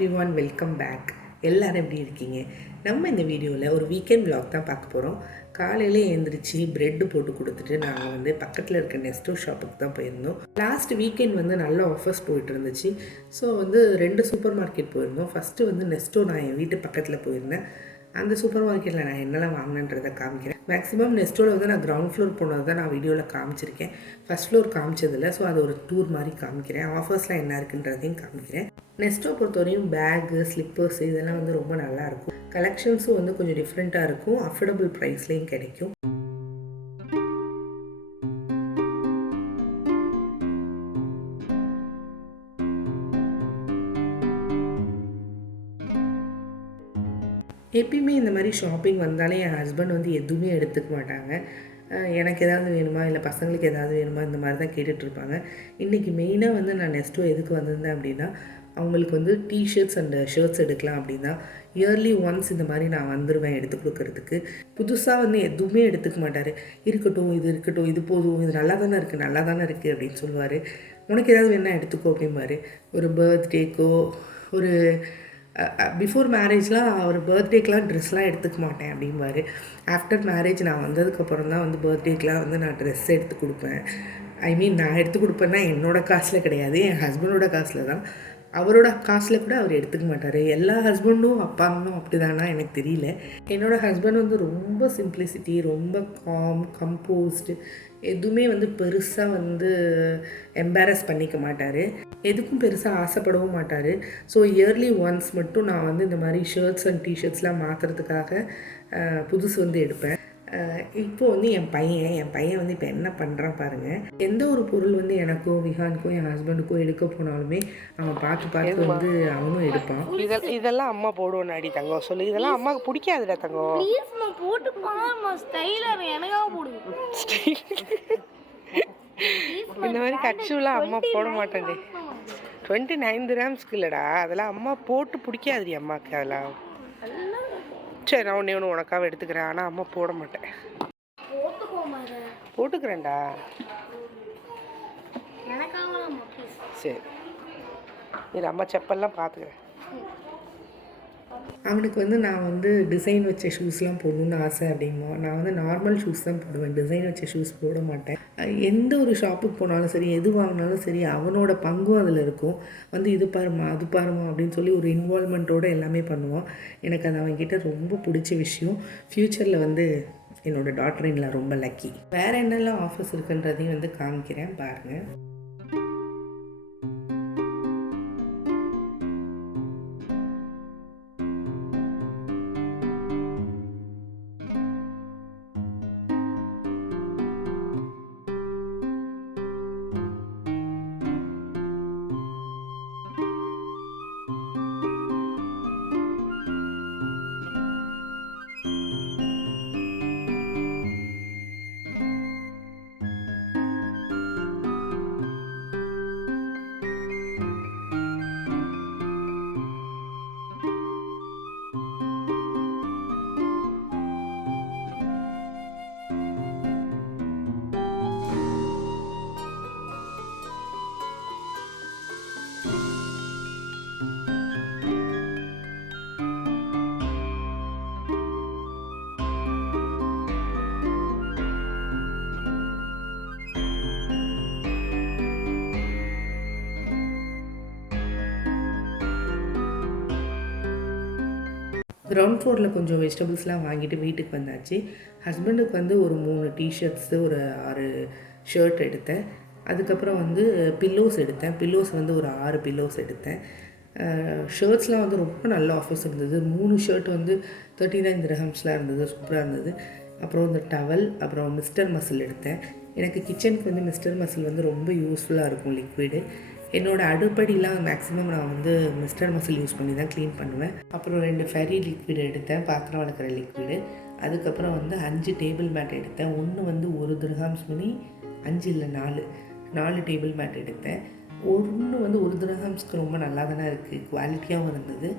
Everyone, welcome back. எல்லோரும் எப்படி இருக்கீங்க? நம்ம இந்த வீடியோவில் ஒரு வீக்கெண்ட் விலாக் தான் பார்க்க போகிறோம். காலையில் எழுந்திரிச்சு ப்ரெட்டு போட்டு கொடுத்துட்டு நாங்கள் வந்து பக்கத்தில் இருக்க நெஸ்டோ ஷாப்புக்கு தான் போயிருந்தோம். லாஸ்ட் வீக்கெண்ட் வந்து நல்ல ஆஃபர்ஸ் போயிட்டு இருந்துச்சு. ஸோ வந்து 2 சூப்பர் மார்க்கெட் போயிருந்தோம். ஃபஸ்ட்டு வந்து நெஸ்டோ நான் என் வீட்டு பக்கத்தில் போயிருந்தேன். அந்த சூப்பர் மார்க்கெட்டில் நான் என்னெல்லாம் வாங்கினேன்றதை காமிக்கிறேன். மேக்ஸிமம் நெஸ்டோவில் வந்து நான் கிரவுண்ட் ஃப்ளோர் போனது தான் நான் வீடியோவில் காமிச்சிருக்கேன். First floor காமிச்சதில்லை. ஸோ அது ஒரு டூர் மாதிரி காமிக்கிறேன். ஆஃபர்ஸ்லாம் என்ன இருக்குன்றதையும் காமிக்கிறேன். நெஸ்டோ பொறுத்தவரையும் பேகு, ஸ்லிப்பர்ஸ் இதெல்லாம் வந்து ரொம்ப நல்லாயிருக்கும். கலெக்ஷன்ஸும் வந்து கொஞ்சம் டிஃப்ரெண்ட்டாக இருக்கும். அஃபோர்டபுள் ப்ரைஸ்லேயும் கிடைக்கும். எப்பயுமே இந்த மாதிரி ஷாப்பிங் வந்தாலே என் ஹஸ்பண்ட் வந்து எதுவுமே எடுத்துக்க மாட்டாங்க. எனக்கு ஏதாவது வேணுமா, இல்லை பசங்களுக்கு ஏதாவது வேணுமா, இந்த மாதிரி தான் கேட்டுட்ருப்பாங்க. இன்றைக்கி மெயினாக வந்து நான் நெஸ்டோ எதுக்கு வந்திருந்தேன் அப்படின்னா, அவங்களுக்கு வந்து டிஷர்ட்ஸ் அண்ட் ஷர்ட்ஸ் எடுக்கலாம் அப்படின்னா இயர்லி ஒன்ஸ் இந்த மாதிரி நான் வந்துடுவேன் எடுத்து கொடுக்கறதுக்கு. புதுசாக வந்து எதுவுமே எடுத்துக்க மாட்டார். இருக்கட்டும், இது இருக்கட்டும், இது போதும், இது நல்லா தானே இருக்குது அப்படின்னு சொல்லுவார். உனக்கு ஏதாவது வேணால் எடுத்துக்கோ அப்படிம்பாரு. ஒரு பர்த்டேக்கோ ஒரு பிஃபோர் மேரேஜ்லாம் அவர் பர்த்டேக்கெலாம் ட்ரெஸ்லாம் எடுத்துக்க மாட்டேன் அப்படிம்பாரு. ஆஃப்டர் மேரேஜ் நான் வந்ததுக்கப்புறம் தான் வந்து பர்த்டேக்கெலாம் வந்து நான் ட்ரெஸ் எடுத்து கொடுப்பேன். நான் எடுத்து கொடுப்பேன்னா என்னோடய காசில் கிடையாது, என் ஹஸ்பண்டோட காசில் தான். அவரோட காசில் கூட அவர் எடுத்துக்க மாட்டார். எல்லா ஹஸ்பண்டும் அப்பாங்களும் அப்படி தானா எனக்கு தெரியல. என்னோடய ஹஸ்பண்ட் வந்து ரொம்ப சிம்ப்ளிசிட்டி, ரொம்ப கம்போஸ்டு, எதுவுமே வந்து பெருசாக வந்து எம்பாரஸ் பண்ணிக்க மாட்டார். எதுக்கும் பெருசாக ஆசைப்படவும் மாட்டார். ஸோ இயர்லி ஒன்ஸ் மட்டும் நான் வந்து இந்த மாதிரி ஷர்ட்ஸ் அண்ட் டிஷர்ட்ஸ்லாம் மாற்றுறதுக்காக புதுசு வந்து எடுப்பேன். இப்போது வந்து என் பையன் வந்து இப்போ என்ன பண்ணுறான் பாருங்கள். எந்த ஒரு பொருள் வந்து எனக்கும் விஹானுக்கும் என் ஹஸ்பண்டுக்கும் எடுக்க போனாலுமே அவன் பார்த்து வந்து அவனும் எடுப்பான். இதெல்லாம் அம்மா போடுவோம் அடி தங்கம் சொல்லு. இதெல்லாம் அம்மாவுக்கு பிடிக்காதுடா தங்கம். இந்த மாதிரி கட்சுலாம் அம்மா போட மாட்டேன். 29 கிராம்ஸ்க்கு இல்லைடா, அதெல்லாம் அம்மா போட்டு பிடிக்காதுடி அம்மாவுக்கு. அதெல்லாம் சரி, நான் ஒன்று உனக்காக எடுத்துக்கிறேன். ஆனால் அம்மா போட மாட்டேன். போட்டுக்கிறேன்டா. சரி, இது அம்மா செப்பல்லாம் பார்த்துக்கிறேன். அவனுக்கு வந்து நான் வந்து டிசைன் வச்ச ஷூஸ்லாம் போடணுன்னு ஆசை அப்படிமா. நான் வந்து நார்மல் ஷூஸ் தான் போடுவேன், டிசைன் வச்ச ஷூஸ் போட மாட்டேன். எந்த ஒரு ஷாப்புக்கு போனாலும் சரி, எது வாங்கினாலும் சரி, அவனோட பங்கும் அதில் இருக்கும். வந்து இது பாருமா, அது பாருமா அப்படின்னு சொல்லி ஒரு இன்வால்மெண்ட்டோடு எல்லாமே பண்ணுவான். எனக்கு அது அவன்கிட்ட ரொம்ப பிடிச்ச விஷயம். ஃப்யூச்சரில் வந்து என்னோடய டாட்டரின்ல ரொம்ப லக்கி. வேறு என்னெல்லாம் ஆஃபர்ஸ் இருக்குன்றதையும் வந்து காமிக்கிறேன் பாருங்கள். கிரவுண்ட் ஃப்ளோரில் கொஞ்சம் வெஜிடபிள்ஸ்லாம் வாங்கிட்டு வீட்டுக்கு வந்தாச்சு. ஹஸ்பண்டுக்கு வந்து ஒரு 3 டிஷர்ட்ஸு, ஒரு 6 ஷர்ட் எடுத்தேன். அதுக்கப்புறம் வந்து பில்லோஸ் எடுத்தேன். பில்லோஸ் வந்து ஒரு 6 பில்லோஸ் எடுத்தேன். ஷர்ட்ஸ்லாம் வந்து ரொம்ப நல்ல ஆஃபர்ஸ் இருந்தது. 3 ஷர்ட் வந்து 39 திரஹம்ஸ்லாம் இருந்தது, சூப்பராக இருந்தது. அப்புறம் இந்த டவல், அப்புறம் மிஸ்டர் மசில் எடுத்தேன். எனக்கு கிச்சனுக்கு வந்து மிஸ்டர் மசில் வந்து ரொம்ப யூஸ்ஃபுல்லாக இருக்கும் லிக்விடு. என்னோடய அடுப்படிலாம் மேக்ஸிமம் நான் வந்து மிஸ்டர் மசில் யூஸ் பண்ணி தான் க்ளீன் பண்ணுவேன். அப்புறம் 2 ஃபெரி லிக்விடு எடுத்தேன், பாத்திரம் வளர்க்குற லிக்விடு. அதுக்கப்புறம் வந்து 5 டேபிள் மேட் எடுத்தேன். ஒன்று வந்து 1 திரஹம்ஸ் மணி, 5 இல்லை 4 டேபிள் மேட் எடுத்தேன். ஒன்று வந்து 1 திரஹம்ஸ்க்கு ரொம்ப நல்லா தானே இருக்குது, குவாலிட்டியாகவும் இருந்தது.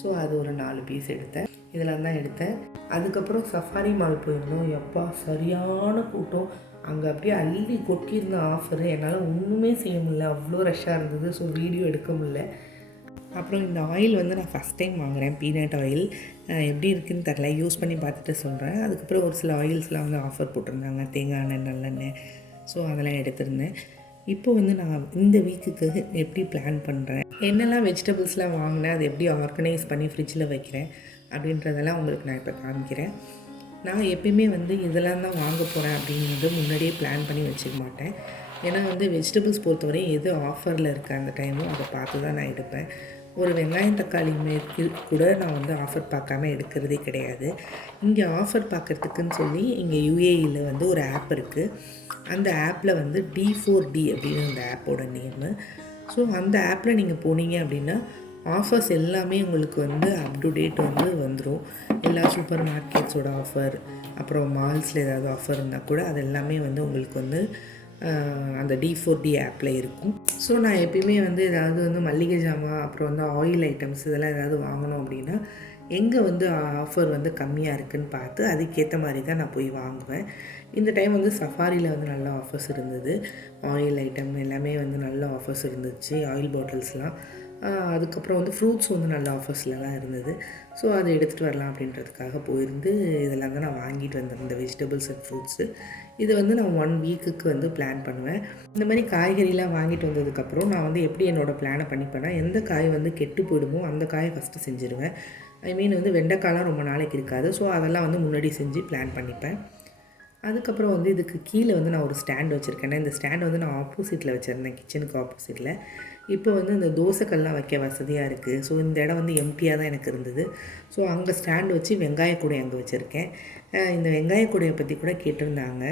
ஸோ அது ஒரு 4 பீஸ் எடுத்தேன். இதெல்லாம் தான் எடுத்தேன். அதுக்கப்புறம் சஃபாரி மால் போயிருந்தோம். எப்பா சரியான கூட்டம். அங்கே அப்படியே அள்ளி கொட்டியிருந்த ஆஃபரு. என்னால் ஒன்றுமே செய்ய முடியல, அவ்வளோ ரஷ்ஷாக இருந்தது. ஸோ வீடியோ எடுக்க முடியல. அப்புறம் இந்த ஆயில் வந்து நான் ஃபஸ்ட் டைம் வாங்குகிறேன், பீனட் ஆயில். எப்படி இருக்குதுன்னு தெரில, யூஸ் பண்ணி பார்த்துட்டு சொல்கிறேன். அதுக்கப்புறம் ஒரு சில ஆயில்ஸ்லாம் வந்து ஆஃபர் போட்டிருந்தாங்க, தேங்காய் எண்ணெய், நல்லெண்ணெய். ஸோ அதெல்லாம் எடுத்திருந்தேன். இப்போ வந்து நான் இந்த வீக்குக்கு எப்படி பிளான் பண்ணுறேன், என்னெல்லாம் வெஜிடபிள்ஸ்லாம் வாங்கினேன், அதை எப்படி ஆர்கனைஸ் பண்ணி ஃப்ரிட்ஜில் வைக்கிறேன் அப்படின்றதெல்லாம் உங்களுக்கு நான் இப்போ காமிக்கிறேன். நான் எப்பயுமே வந்து இதெல்லாம் தான் வாங்க போகிறேன் அப்படிங்கிறது முன்னாடியே பிளான் பண்ணி வச்சுக்க மாட்டேன். ஏன்னா வந்து வெஜிடபிள்ஸ் பொறுத்தவரை எது ஆஃபரில் இருக்க அந்த டைமும் அதை பார்த்து தான் நான் எடுப்பேன். ஒரு வெங்காயம் தக்காளி கூட நான் வந்து ஆஃபர் பார்க்காம எடுக்கிறதே கிடையாது. இங்கே ஆஃபர் பார்க்குறதுக்குன்னு சொல்லி இங்கே யுஏஇயில் வந்து ஒரு ஆப் இருக்குது. அந்த ஆப்பில் வந்து D4D அப்படின்னு அந்த ஆப்போட நேமு. ஸோ அந்த ஆப்பில் நீங்கள் போனீங்க அப்படின்னா ஆஃபர்ஸ் எல்லாமே உங்களுக்கு வந்து அப் டு டேட் வந்து வந்துடும். எல்லா சூப்பர் மார்க்கெட்ஸோட ஆஃபர், அப்புறம் மால்ஸில் ஏதாவது ஆஃபர் இருந்தால் கூட அது எல்லாமே வந்து உங்களுக்கு வந்து அந்த D4D ஆப்பில் இருக்கும். ஸோ நான் எப்பயுமே வந்து ஏதாவது வந்து மல்லிகை ஜாமான், அப்புறம் வந்து ஆயில் ஐட்டம்ஸ் இதெல்லாம் ஏதாவது வாங்கணும் அப்படின்னா எங்கே வந்து ஆஃபர் வந்து கம்மியாக இருக்குதுன்னு பார்த்து அதுக்கேற்ற மாதிரி தான் நான் போய் வாங்குவேன். இந்த டைம் வந்து சஃபாரியில் வந்து நல்ல ஆஃபர்ஸ் இருந்தது. ஆயில் ஐட்டம் எல்லாமே வந்து நல்ல ஆஃபர்ஸ் இருந்துச்சு, ஆயில் பாட்டில்ஸ்லாம். அதுக்கப்புறம் வந்து ஃப்ரூட்ஸ் வந்து நல்ல ஆஃபர்ஸ்லலாம் இருந்தது. ஸோ அதை எடுத்துகிட்டு வரலாம் அப்படின்றதுக்காக போயிருந்து இதெல்லாம் தான் நான் வாங்கிட்டு வந்தேன், இந்த வெஜிடபிள்ஸ் அண்ட் ஃப்ரூட்ஸு. இது வந்து நான் 1 வீக்குக்கு வந்து பிளான் பண்ணுவேன். இந்த மாதிரி காய்கறிலாம் வாங்கிட்டு வந்ததுக்கப்புறம் நான் வந்து எப்படி என்னோடய பிளானை பண்ணிப்பேன்னா, எந்த காய் வந்து கெட்டு போயிடுமோ அந்த காயை ஃபஸ்ட்டு செஞ்சுருவேன். ஐ மீன் வந்து வெண்டைக்காய்லாம் ரொம்ப நாளைக்கு இருக்காது. ஸோ அதெல்லாம் வந்து முன்னாடி செஞ்சு பிளான் பண்ணிப்பேன். அதுக்கப்புறம் வந்து இதுக்கு கீழே வந்து நான் ஒரு ஸ்டாண்ட் வச்சுருக்கேன். இந்த ஸ்டாண்ட் வந்து நான் ஆப்போசிட்டில் வச்சுருந்தேன், கிச்சனுக்கு ஆப்போசிட்டில். இப்போ வந்து இந்த தோசைக்கல்லாம் வைக்க வசதியாக இருக்குது. ஸோ இந்த இடம் வந்து எம்டியாக தான் எனக்கு இருந்தது. ஸோ அங்கே ஸ்டாண்ட் வச்சு வெங்காயக்கூடை அங்கே வச்சுருக்கேன். இந்த வெங்காயக்கூடையை பற்றி கூட கேட்டிருந்தாங்க.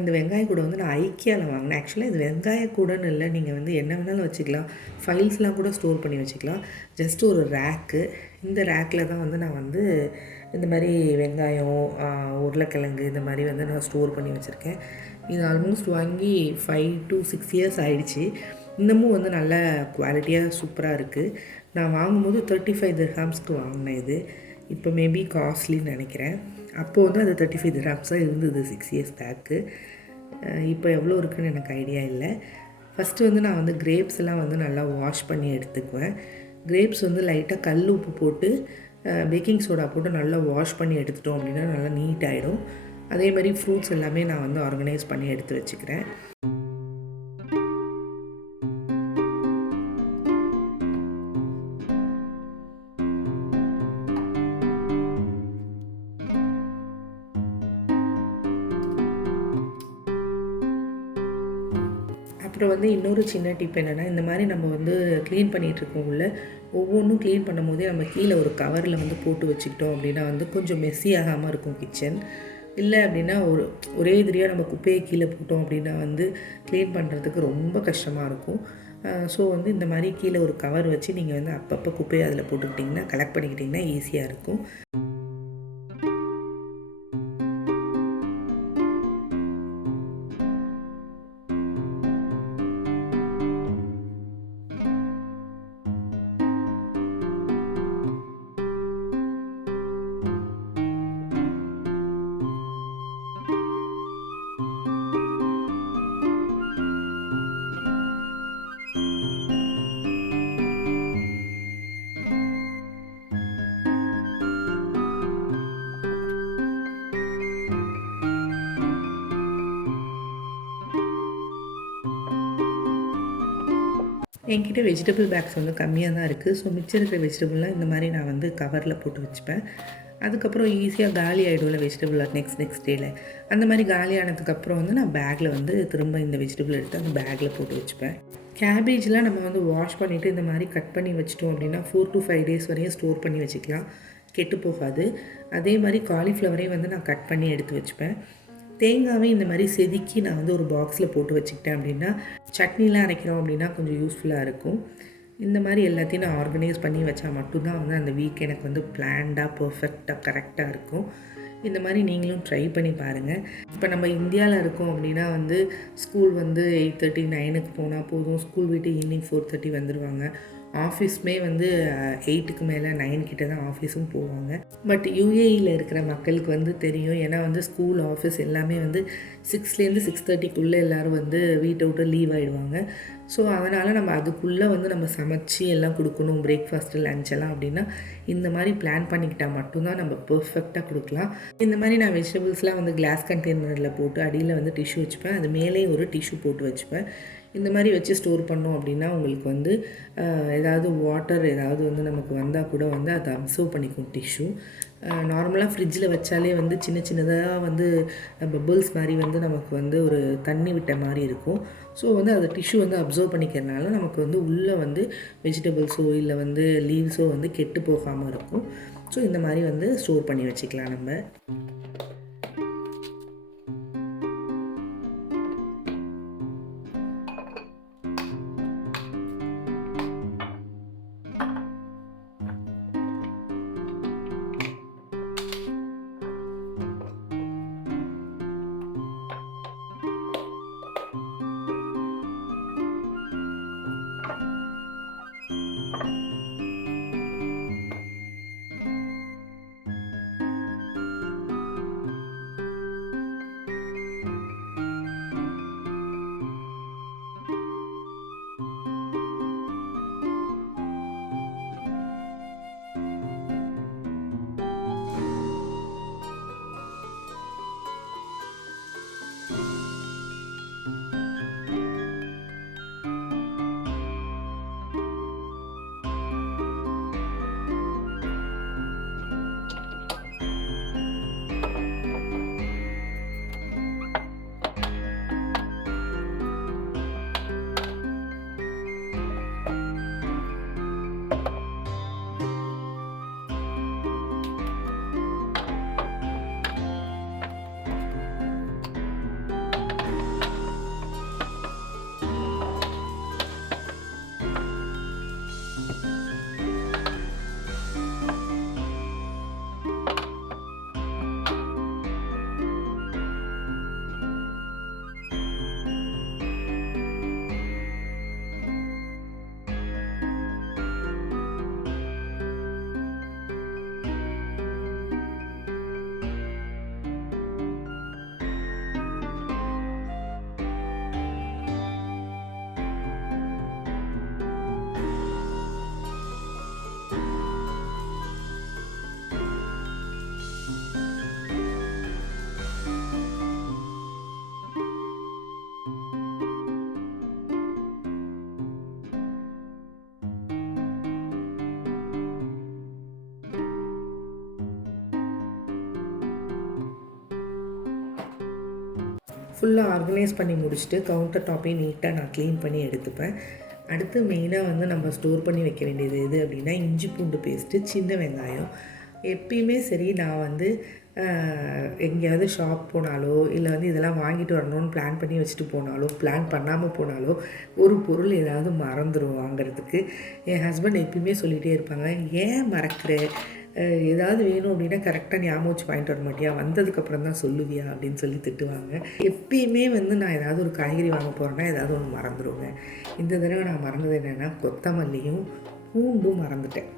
இந்த வெங்காயக்கூடை வந்து நான் ஐக்கியாவில் வாங்கினேன். ஆக்சுவலாக இது வெங்காயக்கூடைன்னு இல்லை, நீங்கள் வந்து என்ன வேணாலும் வச்சுக்கலாம், ஃபைல்ஸ்லாம் கூட ஸ்டோர் பண்ணி வச்சுக்கலாம். ஜஸ்ட் ஒரு ரேக்கு. இந்த ரேக்கில் தான் வந்து நான் வந்து இந்த மாதிரி வெங்காயம், உருளைக்கிழங்கு இந்த மாதிரி வந்து நான் ஸ்டோர் பண்ணி வச்சுருக்கேன். இது ஆல்மோஸ்ட் வாங்கி 5 to 6 இயர்ஸ் ஆகிடுச்சு. இன்னமும் வந்து நல்ல குவாலிட்டியாக சூப்பராக இருக்குது. நான் வாங்கும்போது 35 திர்ஹாம்ஸ்க்கு வாங்கினேன் இது. இப்போ மேபி காஸ்ட்லின்னு நினைக்கிறேன். அப்போது வந்து அது 35 திர்ஹாம்ஸாக இருந்தது 6 இயர்ஸ் பேக்கு. இப்போ எவ்வளோ இருக்குதுன்னு எனக்கு ஐடியா இல்லை. ஃபஸ்ட்டு வந்து நான் வந்து கிரேப்ஸ் எல்லாம் வந்து நல்லா வாஷ் பண்ணி எடுத்துக்குவேன். கிரேப்ஸ் வந்து லைட்டாக கல் உப்பு போட்டு பேக்கிங் சோடா போட்டு நல்லா வாஷ் பண்ணி எடுத்துட்டோம் அப்படின்னா நல்லா நீட் ஆகிடும். அதே மாதிரி ஃப்ரூட்ஸ் எல்லாமே நான் வந்து ஆர்கனைஸ் பண்ணி எடுத்து வச்சுக்கிறேன். அப்புறம் வந்து இன்னொரு சின்ன டிப் என்னென்னா, இந்த மாதிரி நம்ம வந்து க்ளீன் பண்ணிகிட்ருக்கோம்ல, ஒவ்வொன்றும் க்ளீன் பண்ணும் போதே நம்ம கீழே ஒரு கவரில் வந்து போட்டு வச்சுக்கிட்டோம் அப்படின்னா வந்து கொஞ்சம் மெஸ்ஸி ஆகாமல் இருக்கும் கிச்சன். இல்லை அப்படின்னா ஒரே இதுலேயே நம்ம குப்பையை கீழே போட்டோம் அப்படின்னா வந்து க்ளீன் பண்ணுறதுக்கு ரொம்ப கஷ்டமாக இருக்கும். ஸோ வந்து இந்த மாதிரி கீழே ஒரு கவர் வச்சு நீங்கள் வந்து அப்பப்போ குப்பையை அதில் போட்டுக்கிட்டிங்கன்னா, கலெக்ட் பண்ணிக்கிட்டிங்கன்னா ஈஸியாக இருக்கும். என்கிட்ட வெஜிடபிள் பேக்ஸ் வந்து கம்மியாக தான் இருக்குது. ஸோ மிச்சம் இருக்கிற வெஜிடபிள்லாம் இந்த மாதிரி நான் வந்து கவரில் போட்டு வச்சுப்பேன். அதுக்கப்புறம் ஈஸியாக காலி ஆகிடும்ல வெஜிடபிள் நெக்ஸ்ட் டேயில். அந்த மாதிரி காலி ஆனதுக்கப்புறம் வந்து நான் பேக்கில் வந்து திரும்ப இந்த வெஜிடபிள் எடுத்து அந்த பேக்கில் போட்டு வச்சுப்பேன். கேபேஜ்லாம் நம்ம வந்து வாஷ் பண்ணிவிட்டு இந்த மாதிரி கட் பண்ணி வச்சிட்டோம் அப்படின்னா 4 to 5 days வரையும் ஸ்டோர் பண்ணி வச்சுக்கலாம், கெட்டு போகாது. அதே மாதிரி காலிஃப்ளவரையும் வந்து நான் கட் பண்ணி எடுத்து வச்சுப்பேன். தேங்காவே இந்த மாதிரி செதுக்கி நான் வந்து ஒரு பாக்ஸில் போட்டு வச்சுக்கிட்டேன் அப்படின்னா சட்னிலாம் அரைக்கிறோம் அப்படின்னா கொஞ்சம் யூஸ்ஃபுல்லாக இருக்கும். இந்த மாதிரி எல்லாத்தையும் நான் ஆர்கனைஸ் பண்ணி வச்சா மட்டும்தான் வந்து அந்த வீக் எனக்கு வந்து பிளான்டாக பர்ஃபெக்டாக கரெக்டாக இருக்கும். இந்த மாதிரி நீங்களும் ட்ரை பண்ணி பாருங்கள். இப்போ நம்ம இந்தியாவில் இருக்கோம் அப்படின்னா வந்து ஸ்கூல் வந்து 8:30 9க்கு போனால் போதும், ஸ்கூல் விட்டு ஈவினிங் 4:30 வந்துடுவாங்க. ஆஃபீஸுமே வந்து 8க்கு மேலே 9 கிட்ட தான் ஆஃபீஸும் போவாங்க. பட் யுஏஇயில் இருக்கிற மக்களுக்கு வந்து தெரியும், ஏன்னா வந்து ஸ்கூல் ஆஃபீஸ் எல்லாமே வந்து 6லேருந்து 6:30க்குள்ளே எல்லோரும் வந்து வீட்டை விட்டு லீவ் ஆகிடுவாங்க. ஸோ அதனால் நம்ம அதுக்குள்ளே வந்து நம்ம சமைச்சு எல்லாம் கொடுக்கணும், பிரேக்ஃபாஸ்ட்டு லஞ்செல்லாம் அப்படின்னா இந்த மாதிரி பிளான் பண்ணிக்கிட்டால் மட்டும்தான் நம்ம பர்ஃபெக்டாக கொடுக்கலாம். இந்த மாதிரி நான் வெஜிடபிள்ஸ்லாம் வந்து கிளாஸ் கண்டெய்னரில் போட்டு அடியில் வந்து டிஷ்யூ வச்சுப்பேன், அது மேலே ஒரு டிஷ்யூ போட்டு வச்சுப்பேன். இந்த மாதிரி வச்சு ஸ்டோர் பண்ணோம் அப்படின்னா உங்களுக்கு வந்து ஏதாவது வாட்டர் ஏதாவது வந்து நமக்கு வந்தால் கூட வந்து அதை அப்சர்வ் பண்ணிக்கும் டிஷ்யூ. நார்மலாக ஃப்ரிட்ஜில் வச்சாலே வந்து சின்ன சின்னதாக வந்து பபிள்ஸ் மாதிரி வந்து நமக்கு வந்து ஒரு தண்ணி விட்ட மாதிரி இருக்கும். ஸோ வந்து அது டிஷ்யூ வந்து அப்சர்வ் பண்ணிக்கிறதுனால நமக்கு வந்து உள்ளே வந்து வெஜிடபிள்ஸோ இல்லை வந்து லீவ்ஸோ வந்து கெட்டு போகாமல் இருக்கும். ஸோ இந்த மாதிரி வந்து ஸ்டோர் பண்ணி வச்சுக்கலாம் நம்ம. ஃபுல்லாக ஆர்கனைஸ் பண்ணி முடிச்சுட்டு கவுண்டர் டாப்பையும் நீட்டாக நான் க்ளீன் பண்ணி எடுத்துப்பேன். அடுத்து மெயினாக வந்து நம்ம ஸ்டோர் பண்ணி வைக்க வேண்டியது எது அப்படின்னா இஞ்சி பூண்டு பேஸ்ட்டு, சின்ன வெங்காயம். எப்பயுமே சரி நான் வந்து எங்கேயாவது ஷாப் போனாலோ இல்லை வந்து இதெல்லாம் வாங்கிட்டு வரணும்னு பிளான் பண்ணி வச்சுட்டு போனாலோ, பிளான் பண்ணாமல் போனாலோ ஒரு பொருள் ஏதாவது மறந்துடும் வாங்கிறதுக்கு. என் ஹஸ்பண்ட் எப்பயுமே சொல்லிகிட்டே இருப்பாங்க, ஏன் மறக்கிற, ஏதாவது வேணும் அப்படின்னா கரெக்டாக ஞாபகம் வச்சு வாங்கிட்டு வர மாட்டியா, வந்ததுக்கப்புறம் தான் சொல்லுவியா அப்படின்னு சொல்லி திட்டுவாங்க. எப்பயுமே வந்து நான் ஏதாவது ஒரு காய்கறி வாங்க போகிறேன்னா ஏதாவது ஒன்று மறந்துடுவேன். இந்த தடவை நான் மறந்தது என்னென்னா கொத்தமல்லியும் பூண்டும் மறந்துட்டேன்.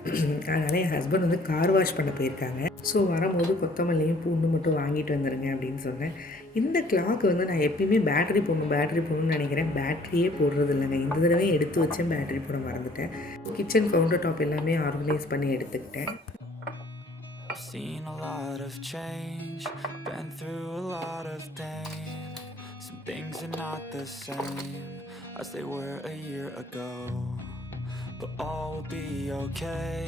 அதனால் என் ஹஸ்பண்ட் வந்து கார் வாஷ் பண்ண போயிருக்காங்க. ஸோ வரும்போது கொத்தமல்லியும் பூண்டும் மட்டும் வாங்கிட்டு வந்துடுங்க அப்படின்னு சொன்னேன். இந்த கிளாக் வந்து நான் எப்பயுமே பேட்டரி போடணும்னு நினைக்கிறேன். பேட்டரியே போடுறது இல்லைங்க. இந்த தடவை எடுத்து வச்சேன், பேட்டரி போட மறந்துட்டேன். கிச்சன் கவுண்டர் டாப் எல்லாமே ஆர்கனைஸ் பண்ணி எடுத்துக்கிட்டேன். Seen a lot of change, been through a lot of pain. Some things are not the same as they were a year ago, but all will be okay.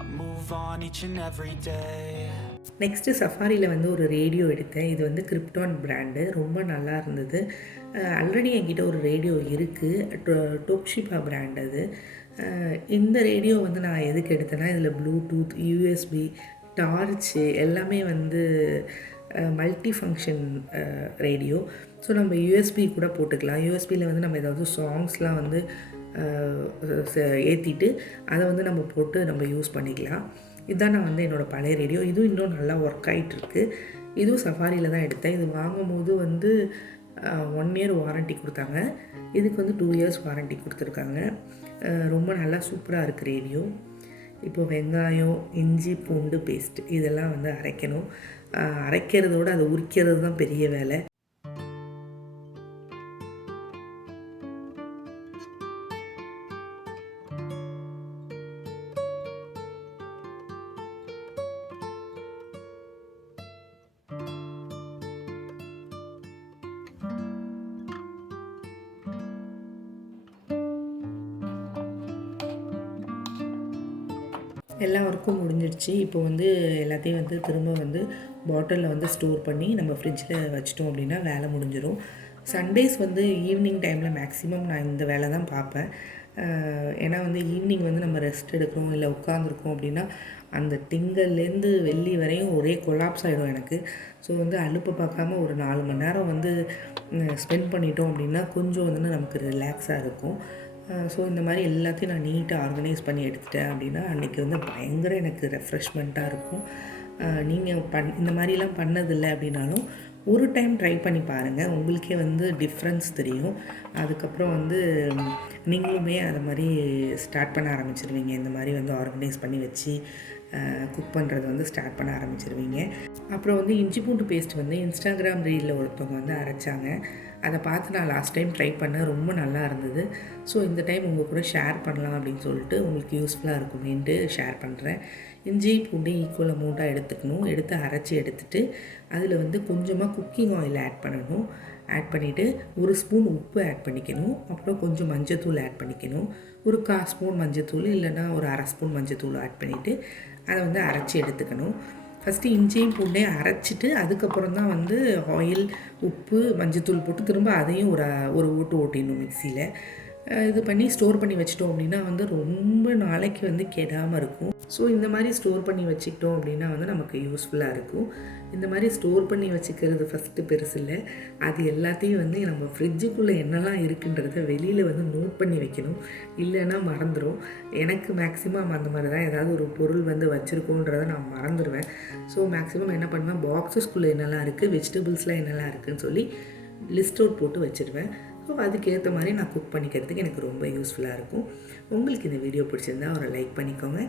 I move on each and every day. Next சஃபாரியில் வந்து ஒரு radio எடுத்தேன். இது வந்து krypton brand, ரொம்ப நல்லா இருந்தது. Already என்கிட்ட ஒரு ரேடியோ இருக்குது, டோக்ஷிபா பிராண்ட் அது. இந்த ரேடியோ வந்து நான் எதுக்கு எடுத்தேன்னா இதில் ப்ளூடூத், யூஎஸ்பி, டார்ச்சு எல்லாமே வந்து மல்டி ஃபங்க்ஷன் ரேடியோ. ஸோ நம்ம யூஎஸ்பி கூட போட்டுக்கலாம். யூஎஸ்பியில் வந்து நம்ம ஏதாவது சாங்ஸ்லாம் வந்து ஏற்றிட்டு அதை வந்து நம்ம போட்டு நம்ம யூஸ் பண்ணிக்கலாம். இதுதான் நான் வந்து என்னோடய பழைய ரேடியோ. இதுவும் இன்னும் நல்லா ஒர்க் ஆகிட்டுருக்கு. இதுவும் சஃபாரியில் தான் எடுத்தேன். இது வாங்கும்போது வந்து 1 இயர் வாரண்ட்டி கொடுத்தாங்க. இதுக்கு வந்து 2 இயர்ஸ் வாரண்ட்டி கொடுத்துருக்காங்க. ரொம்ப நல்லா சூப்பராக இருக்குது ரேடியோ. இப்போது வெங்காயம், இஞ்சி பூண்டு பேஸ்ட் இதெல்லாம் வந்து அரைக்கணும். அரைக்கிறதோடு அதை உரிக்கிறது தான் பெரிய வேலை. எல்லா ஒர்க்கும் முடிஞ்சிடுச்சு. இப்போ வந்து எல்லாத்தையும் வந்து திரும்ப வந்து பாட்டிலில் வந்து ஸ்டோர் பண்ணி நம்ம ஃப்ரிட்ஜில் வச்சிட்டோம் அப்படின்னா வேலை முடிஞ்சிடும். சண்டேஸ் வந்து ஈவினிங் டைமில் மேக்ஸிமம் நான் இந்த வேலை தான் பார்ப்பேன். ஏன்னா வந்து ஈவினிங் வந்து நம்ம ரெஸ்ட் எடுக்கிறோம் இல்லை உட்காந்துருக்கோம் அப்படின்னா அந்த திங்கள்லேருந்து வெள்ளி வரையும் ஒரே கொலாப்ஸ் ஆகிடும் எனக்கு. ஸோ வந்து அலுப்பு பார்க்காம ஒரு 4 மணி நேரம் வந்து ஸ்பெண்ட் பண்ணிட்டோம் அப்படின்னா கொஞ்சம் வந்து நமக்கு ரிலாக்ஸாக இருக்கும். ஸோ இந்த மாதிரி எல்லாத்தையும் நான் நீட்டாக ஆர்கனைஸ் பண்ணி எடுத்துட்டேன் அப்படின்னா அன்றைக்கி வந்து பயங்கர எனக்கு ரெஃப்ரெஷ்மெண்ட்டாக இருக்கும். நீங்கள் இந்த மாதிரிலாம் பண்ணதில்லை அப்படின்னாலும் ஒரு டைம் ட்ரை பண்ணி பாருங்கள், உங்களுக்கே வந்து டிஃப்ரென்ஸ் தெரியும். அதுக்கப்புறம் வந்து நீங்களுமே அது மாதிரி ஸ்டார்ட் பண்ண ஆரம்பிச்சிருவீங்க. இந்த மாதிரி வந்து ஆர்கனைஸ் பண்ணி வச்சு குக் பண்ணுறது வந்து ஸ்டார்ட் பண்ண ஆரம்பிச்சிருவீங்க. அப்புறம் வந்து இஞ்சி பூண்டு பேஸ்ட் வந்து இன்ஸ்டாகிராம் ரீலில் ஒருத்தவங்க வந்து அரைச்சாங்க. அதை பார்த்து நான் லாஸ்ட் டைம் ட்ரை பண்ணேன், ரொம்ப நல்லா இருந்தது. ஸோ இந்த டைம் உங்கள் கூட ஷேர் பண்ணலாம் அப்படின்னு சொல்லிட்டு உங்களுக்கு யூஸ்ஃபுல்லாக இருக்குமேன்ட்டு ஷேர் பண்ணுறேன். இஞ்சி பூண்டு ஈக்குவல் அமௌண்ட்டாக எடுத்துக்கணும். எடுத்து அரைச்சி எடுத்துகிட்டு அதில் வந்து கொஞ்சமாக குக்கிங் ஆயில் ஆட் பண்ணணும். ஆட் பண்ணிவிட்டு 1 ஸ்பூன் உப்பு ஆட் பண்ணிக்கணும். அப்புறம் கொஞ்சம் மஞ்சத்தூள் ஆட் பண்ணிக்கணும். ஒரு 1/4 ஸ்பூன் மஞ்சத்தூள் இல்லைன்னா ஒரு 1/2 ஸ்பூன் மஞ்சத்தூள் ஆட் பண்ணிவிட்டு அதை வந்து அரைச்சி எடுத்துக்கணும். ஃபஸ்ட்டு இஞ்சியும் பூண்டையும் அரைச்சிட்டு அதுக்கப்புறம் தான் வந்து ஆயில், உப்பு, மஞ்சத்தூள் போட்டு திரும்ப அதையும் ஒரு ஓட்டு ஓட்டிடணும் மிக்சியில். இது பண்ணி ஸ்டோர் பண்ணி வச்சிட்டோம் அப்படின்னா வந்து ரொம்ப நாளைக்கு வந்து கெடாமல் இருக்கும். ஸோ இந்த மாதிரி ஸ்டோர் பண்ணி வச்சுக்கிட்டோம் அப்படின்னா வந்து நமக்கு யூஸ்ஃபுல்லாக இருக்கும். இந்த மாதிரி ஸ்டோர் பண்ணி வச்சுக்கிறது ஃபஸ்ட்டு பெருசு இல்லை, அது எல்லாத்தையும் வந்து நம்ம ஃப்ரிட்ஜுக்குள்ளே என்னெல்லாம் இருக்குன்றத வெளியில் வந்து நோட் பண்ணி வைக்கணும், இல்லைன்னா மறந்துடும். எனக்கு மேக்ஸிமம் அந்த மாதிரி தான், ஏதாவது ஒரு பொருள் வந்து வச்சுருக்கோன்றதை நான் மறந்துடுவேன். ஸோ மேக்ஸிமம் என்ன பண்ணுவேன், பாக்ஸஸ்குள்ளே என்னெல்லாம் இருக்குது, வெஜிடபிள்ஸ்லாம் என்னெல்லாம் இருக்குதுன்னு சொல்லி லிஸ்ட் அவுட் போட்டு வச்சுருவேன். ஸோ அதுக்கேற்ற மாதிரி நான் குக் பண்ணிக்கிறதுக்கு எனக்கு ரொம்ப யூஸ்ஃபுல்லாக இருக்கும். உங்களுக்கு இந்த வீடியோ பிடிச்சிருந்தா ஒரு லைக் பண்ணிக்கோங்க.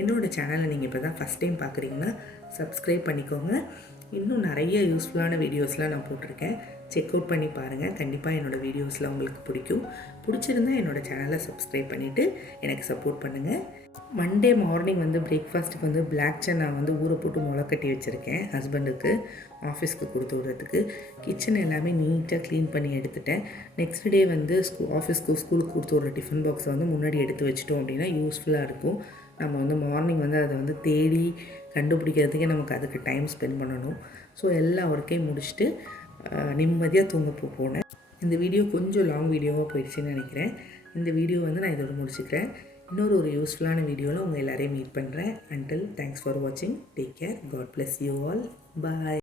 என்னோடய சேனலை நீங்கள் இப்போ தான் ஃபஸ்ட் டைம் பார்க்குறீங்கன்னா சப்ஸ்கிரைப் பண்ணிக்கோங்க. இன்னும் நிறைய யூஸ்ஃபுல்லான வீடியோஸ்லாம் நான் போட்டிருக்கேன், செக் அவுட் பண்ணி பாருங்கள். கண்டிப்பாக என்னோடய வீடியோஸ்லாம் உங்களுக்கு பிடிக்கும். பிடிச்சிருந்தா என்னோடய சேனலை சப்ஸ்கிரைப் பண்ணிவிட்டு எனக்கு சப்போர்ட் பண்ணுங்கள். மண்டே மார்னிங் வந்து பிரேக்ஃபாஸ்ட்டுக்கு வந்து பிளாக் சன்னா வந்து ஊற போட்டு முளைக்கட்டி வச்சுருக்கேன் ஹஸ்பண்டுக்கு ஆஃபீஸ்க்கு கொடுத்து விடுறதுக்கு. கிச்சன் எல்லாமே நீட்டாக க்ளீன் பண்ணி எடுத்துட்டேன். நெக்ஸ்ட் டே வந்து ஸ்கூலுக்கு கொடுத்து விட்ற டிஃபன் பாக்ஸை வந்து முன்னாடி எடுத்து வச்சிட்டோம் அப்படின்னா யூஸ்ஃபுல்லாக இருக்கும். நம்ம வந்து மார்னிங் வந்து அதை வந்து தேடி கண்டுபிடிக்கிறதுக்கே நமக்கு அதுக்கு டைம் ஸ்பெண்ட் பண்ணணும். ஸோ எல்லா ஒர்க்கையும் முடிச்சுட்டு நிம்மதியாக தூங்க போனேன். இந்த வீடியோ கொஞ்சம் லாங் வீடியோவாக போயிடுச்சுன்னு நினைக்கிறேன். இந்த வீடியோ வந்து நான் இதோட முடிச்சுக்கிறேன். இன்னொரு யூஸ்ஃபுல்லான வீடியோவில் உங்கள் எல்லாரையும் மீட் பண்ணுறேன். அன்டில் தேங்க்ஸ் ஃபார் வாட்சிங். Take care. God bless you all. Bye.